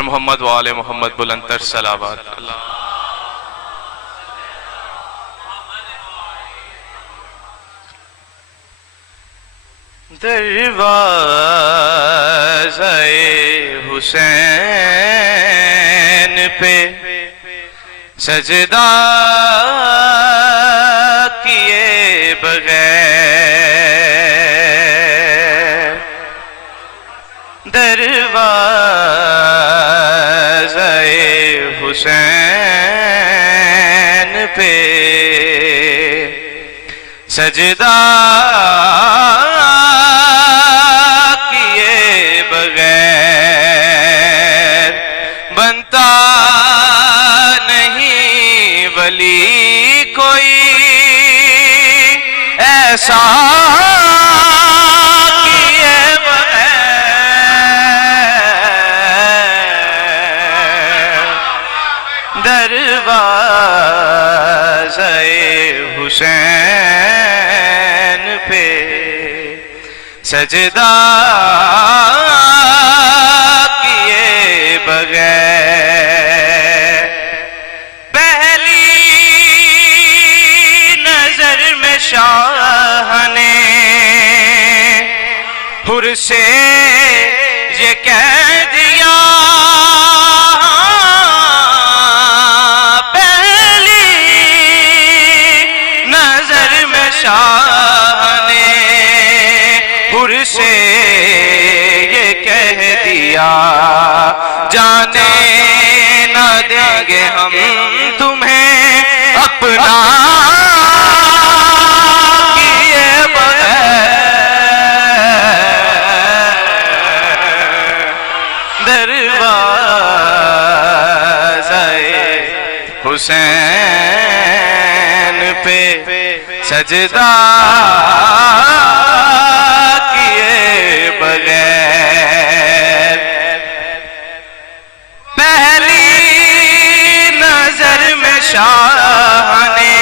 اور محمد و آل محمد بلند تر صلوات۔ دروازہ حسین پہ سجدہ کیے بغیر، دروازہ حسین پہ سجدہ کیے بغیر بنتا نہیں ولی کوئی ایسا کیے بغیر، دروازہ حسین پہ سجدہ کیے بغیر، پہلی نظر میں شاہ نے حر سے یہ کہہ دیا، پہلی نظر میں شاہ نے حر سے یہ کہہ دیا، جانے نہ دیں گے ہم تمہیں اپنا کیے بغیر، دروازہ حسین پہ سجدہ کیے بغیر، پہلی نظر میں شاہ نے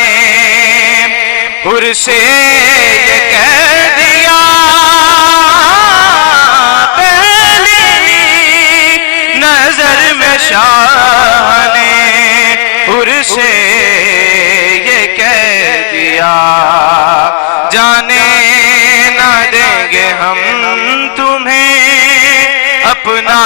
حر سے یہ کہہ دیا، پہلی نظر میں شاہ نے حر سے یہ کہہ دیا، جانے نہ دیں گے ہم تمہیں اپنا